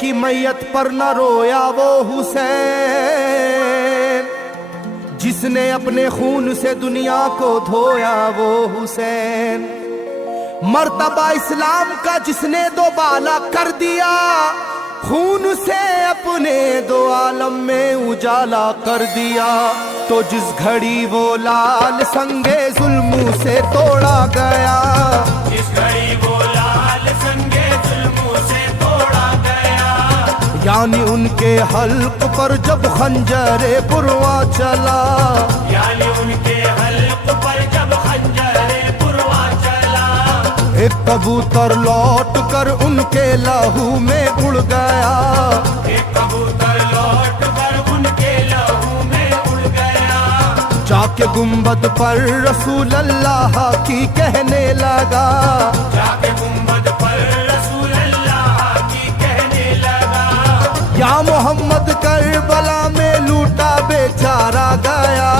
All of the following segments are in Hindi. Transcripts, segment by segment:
की मैयत पर न रोया वो हुसैन, जिसने अपने खून से दुनिया को धोया वो हुसैन। मर्तबा इस्लाम का जिसने दोबाला कर दिया, खून से अपने दो आलम में उजाला कर दिया। तो जिस घड़ी वो लाल संगे जुल्मों से तोड़ा गया, जिस घड़ी वो लाल संगे जुल्मों से तोड़ा गया, यानी उनके हल्क पर जब खंजरे पुरवा चला, यानी उनके हल्क पर जब खंजरे पुरवा चला, एक कबूतर लौट कर उनके लहू में उड़ गया, एक कबूतर लौट कर उनके लहू में उड़ गया, जाके गुंबद पर रसूल अल्लाह की कहने लगा, जाके गुंबद पर रसूल अल्लाह की कहने लगा, या मोहम्मद करबला में लूटा बेचारा गया,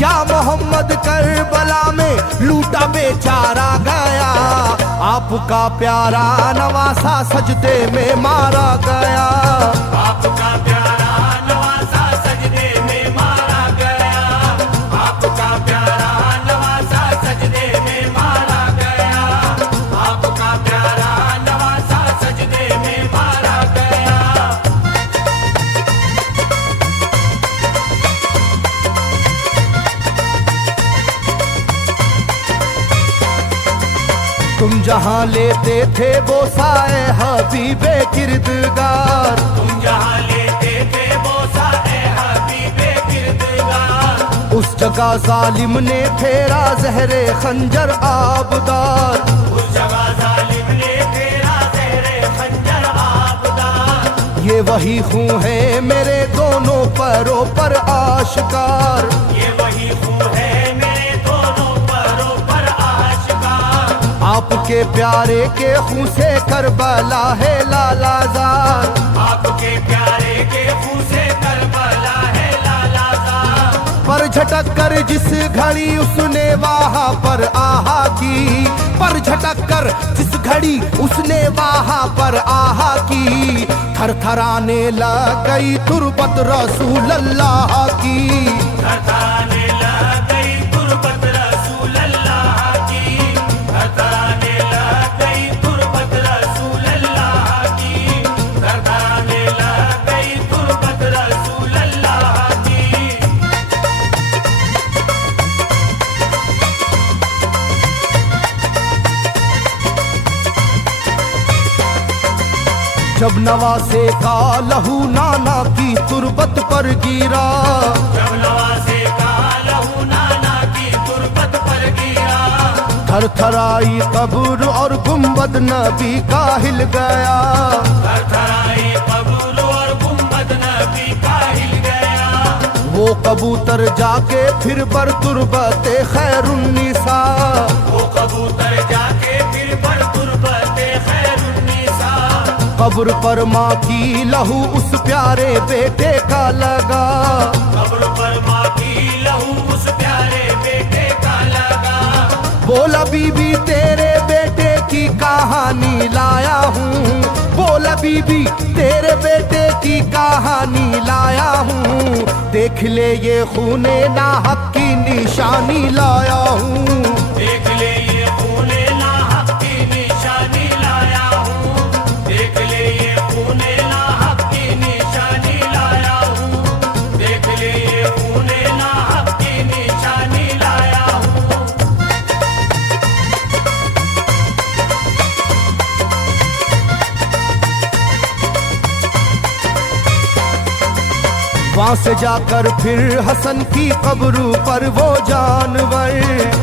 या मोहम्मद करबला में लूटा बेचारा गया। आपका प्यारा नवासा सजदे में मारा गया, आपका प्यारा नवासा सजदे में मारा गया, आपका प्यारा नवासा सजदे में मारा गया, आपका प्यारा नवासा सजदे में मारा गया। तुम जहाँ लेते थे वो साए हबीबे किरदगार, तुम जहाँ लेते थे वो साए हबीबे किरदगार, उस जगह जालिम ने फेरा जहरे खंजर आबदार, उस जगह जालिम ने फेरा ज़हरे खंजर आबदार। ये वही खून है मेरे दोनों पैरों पर आशिकार, ये वही खून है मेरे दोनों पैरों पर आशिकार। आपके प्यारे के खून से करबला है लालाजार, आपके प्यारे के खून से करबला है लालाजार। पर झटक कर जिस घड़ी उसने वहाँ पर आहा की, पर झटक कर जिस घड़ी उसने वहाँ पर आहा की, थरथराने लग गई तुरबत रसूल अल्लाह की, थरथराने लग गई तुरबत रसूल अल्लाह की, थरथराने लग गई तुरबत रसूल अल्लाह की, थरथराने लग गई तुरबत रसूल अल्लाह की। जब नवासे का लहू नाना की तुरबत पर गिरा, जब नवासे का लहू नाना की तुरबत पर गिरा, थरथराई कब्र और गुंबद नबी का हिल गया, थरथराई कब्र और गुंबद नबी का हिल गया। वो कबूतर जाके फिर बर तुरबत खैरुन्निसा, वो कबूतर जाके फिर पर तुरबत खैरुन्निसा, कब्र पर माँ की लहू उस प्यारे बेटे का लगा, कब्र पर माँ की लहू उस प्यारे बेटे का लगा। बोला बीबी तेरे बेटे की कहानी लाया हूँ, बोला बीबी तेरे बेटे की कहानी लाया हूँ, देख ले ये खूने नाहक की निशानी लाया हूँ, देख ले ये खूने नाहक की निशानी लाया हूँ, देख ले ये खूने नाहक की निशानी लाया हूँ, देख ले ये खूने नाहक की निशानी लाया हूँ। वहाँ से जाकर फिर हसन की कब्र पर वो जानवर,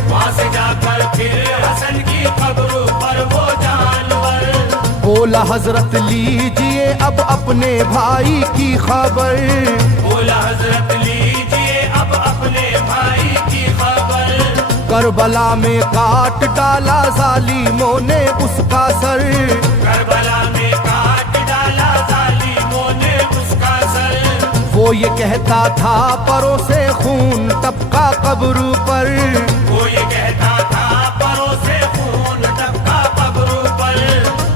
वहाँ से जाकर फिर हसन की कब्र पर वो जानवर, बोला हजरत लीजिए अब अपने भाई की खबर, बोला हजरत लीजिए अब अपने भाई की खबर। करबला में काट डाला जालिमों ने उसका सर, करबला में काट डाला जालिमों ने उसका सर। वो ये कहता था परों से खून टपका कब्र पर, वो ये कहता था परों से खून टपका कब्र पर।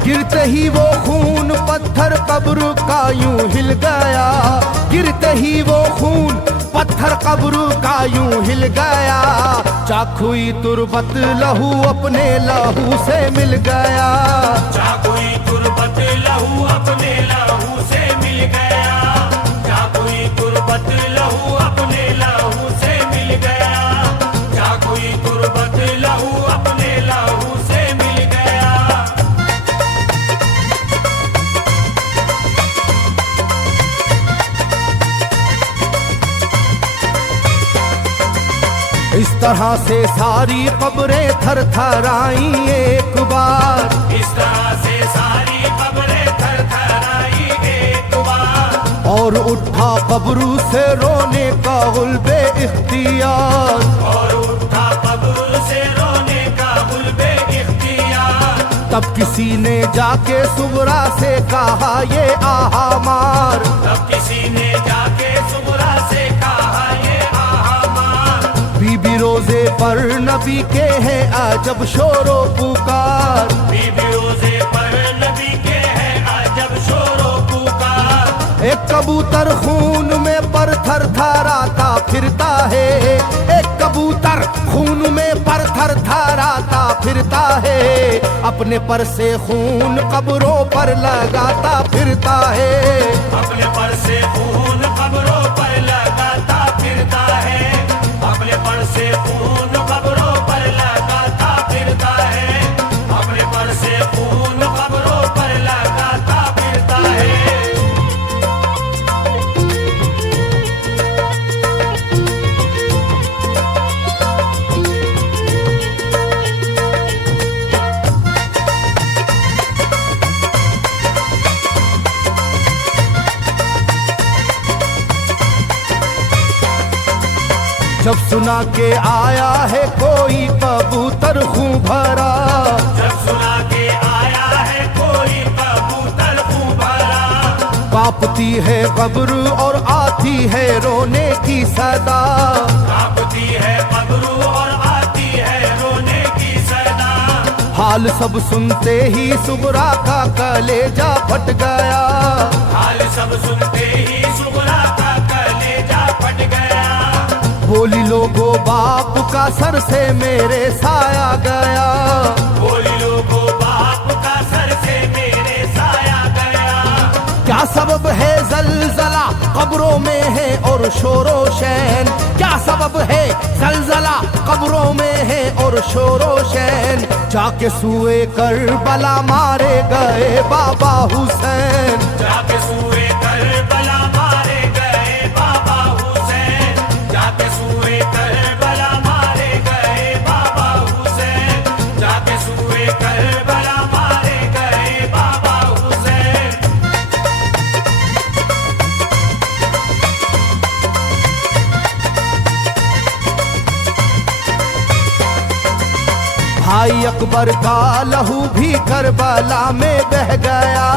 गिरते ही वो खून पर पत्थर कब्र का यूं हिल गया, गिरते ही वो खून पत्थर कब्र का यूं हिल गया। चाकुई तुरबत लहू अपने लहू से मिल गया, चाकुई तुरबत लहू अपने लहू से मिल गया, चाकुई तुरबत लहू अपने लहू से मिल गया, चाकुई तुरबत लहू अपने लहू से मिल गया। इस तरह से सारी कब्रें थर थर आई एक बार, इस तरह से सारी कब्रें थर थर आई एक बार, और उठा कब्र से रोने का गुल्बे इख्तियार, और उठा कब्र से रोने का गुल्बे इख्तियार। तब किसी ने जाके सुगरा से कहा ये आहा मार, तब किसी ने जाके सुगरा से कहा ये आहा मार। बीबी रोजे पर नबी के हैं अजब शोरो पुकार, बीबी रोजे पर नबी के हैं अजब शोरो पुकार। एक कबूतर खून में पर थर थराता फिरता है, एक कबूतर खून में पर थर थराता फिरता है, अपने पर से खून कब्रों पर लगाता फिरता है, अपने पर से खून कब्रों पर लगाता फिरता है, अपने पर से खून कब्रों पर लगाता फिरता है, अपने पर से खून कब्रों पर लगाता फिरता है। जब सुना के आया है कोई कबूतर खूं भरा, जब सुना के आया है कोई कबूतर खूं भरा, कांपती है कब्र और आती है रोने की सदा, कांपती है कब्र और आती है रोने की सदा। हाल सब सुनते ही सुगरा का कलेजा फट गया, हाल सब सुनते ही सुगरा का कलेजा फट गया। बोली लोगो बाप का सर से मेरे साया गया, बोली लोगो बाप का सर से मेरे साया गया। क्या सबब है जलजला कब्रों में है और शोरो शैन, क्या सबब है जलजला कब्रों में है और शोरो शैन। जाके सुए करबला मारे गए बाबा हुसैन, जाके सुए करबला मारे गए बाबा हुसैन, जाके सुए करबला मारे गए बाबा हुसैन, जाके सुए करबला मारे गए बाबा हुसैन। भाई अकबर का लहू भी करबला में बह गया,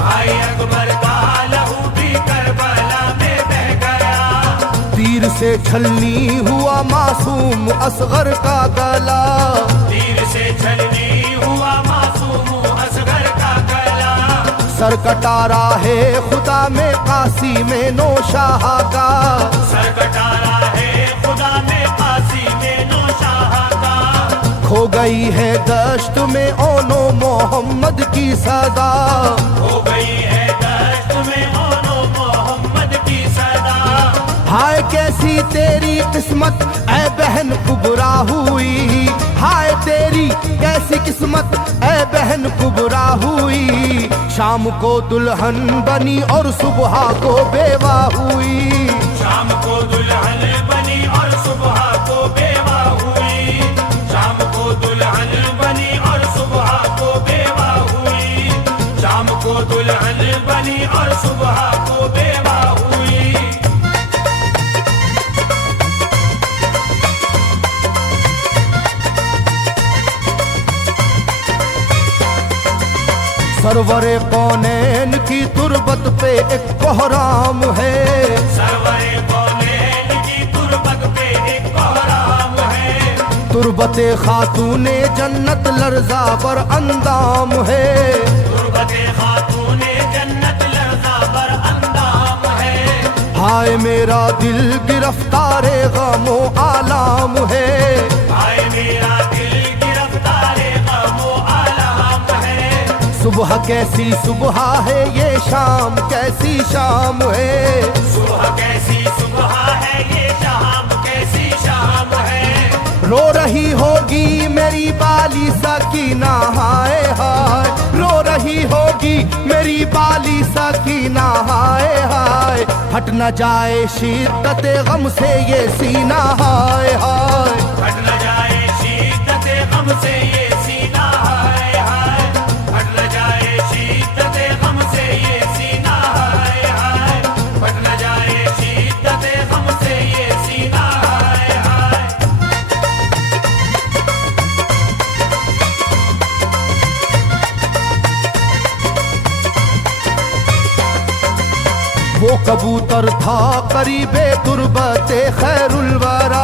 भाई अकबर का लहू भी करबला में बह गया। तीर से छलनी हुआ मासूम असगर का गला, तीर से छलनी हुआ मासूम असगर का गला। सर कटारा है खुदा में काशी में नौशाह का, सर कटारा है खुदा में काशी में नौशाह का। खो गई है दश्त में ओनो मोहम्मद की सदा, हो गई है दश्त में ओनो मोहम्मद की सदा। हाय कैसी तेरी किस्मत ऐ बहन कुबरा हुई, हाय तेरी कैसी किस्मत ऐ बहन कुबरा हुई। शाम को दुल्हन बनी और सुबह को बेवा हुई, शाम को दुल्हन बनी और सुबह को बेवा हुई, शाम को दुल्हन बनी और सुबह को बेवा हुई, शाम को दुल्हन बनी और सुबह को बेवा हुई। सरवरे कौनैन की तुरबत पे एक कोहराम है, सरवरे कौनैन की तुरबत पे एक कोहराम है। तुरबते खातूने जन्नत लर्जा पर अंदाम है, तुरबते खातूने हाय मेरा दिल गिरफ्तारे गमो आलाम है, हाय मेरा दिल गिरफ्तारे गमो आलाम है। सुबह कैसी सुबह है ये शाम कैसी शाम है, सुबह कैसी सुबह है ये शाम कैसी शाम है। रो रही होगी मेरी बाली सकीना हाय हाय, रो रही होगी मेरी बाली सकीना हाय हाय। हट न जाए शिद्दत गम से ये सीना हाय हाय, हट न जाए शिद्दत गम से ये सीना हाय हाय, हट न जाए शिद्दत गम से ये सीना हाय हाय, हट न जाए शिद्दत गम से ये सीना हाय हाय। वो कबूतर था करीबे तुरबते खैरुल वरा,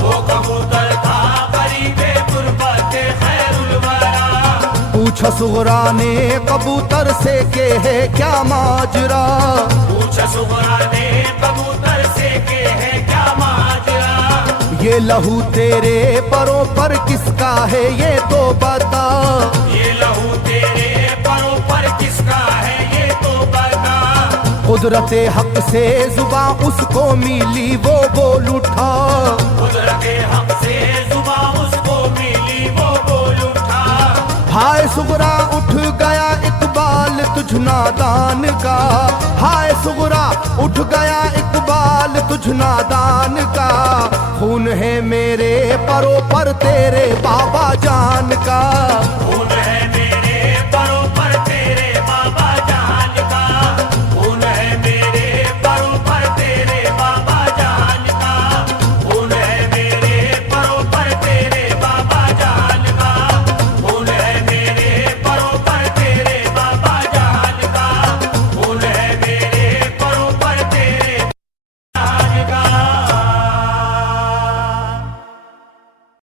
वो कबूतर था करीबे तुरबते खैरुल वरा। पूछा सुगरा ने कबूतर से के है क्या माजरा, पूछा सुगरा ने कबूतर से के है क्या माजरा। ये लहू तेरे परों पर किसका है ये तो बता, ये लहू तेरे परों पर किसका है ये तो बता। कुदरते हक से जुबां उसको मिली वो बोल उठा, कुदरते हक से जुबां उसको मिली वो बोल उठा। हाय सुगरा उठ गया इकबाल तुझ नादान का, हाय सुगरा उठ गया इकबाल तुझ नादान का। खून है मेरे परों पर तेरे बाबा जान का, खून है